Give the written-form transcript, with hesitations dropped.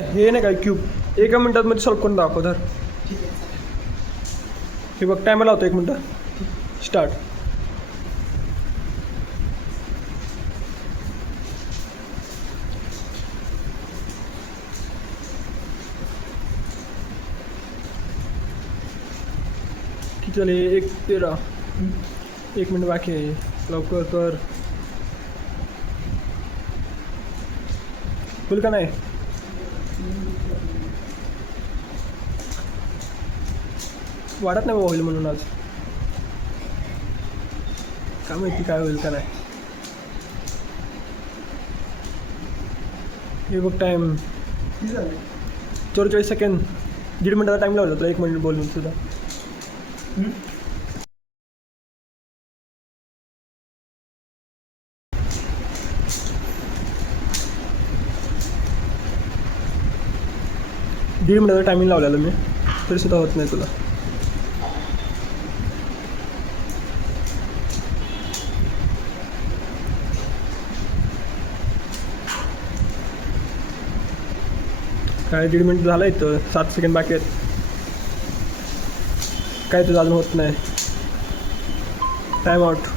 हे नाही काय क्यूब एका मिनिटात मध्ये सॉल्व करून दाखव धर. हे बघ टायमर लावतो 1 मिनटं. स्टार्ट. किती झाले 1:13. 1 मिनिट बाकी आहे. लवकर कर. होईल का नाही? वाढत नाही होईल म्हणून आज काय माहिती काय होईल का नाही. हे बघ टाईम 44 सेकंड. 1.5 मिनिटाचा टाईम लावला तुला 1 मिनिट बोलून सुद्धा. दीड मिनिटाचा टायमिंग लावलेलं मी तरी सुद्धा होत नाही तुला. काय 1.5 मिनिट झालं इथं. 7 सेकंड बाकी आहेत. काय तुझं अजून होत नाही. Time out.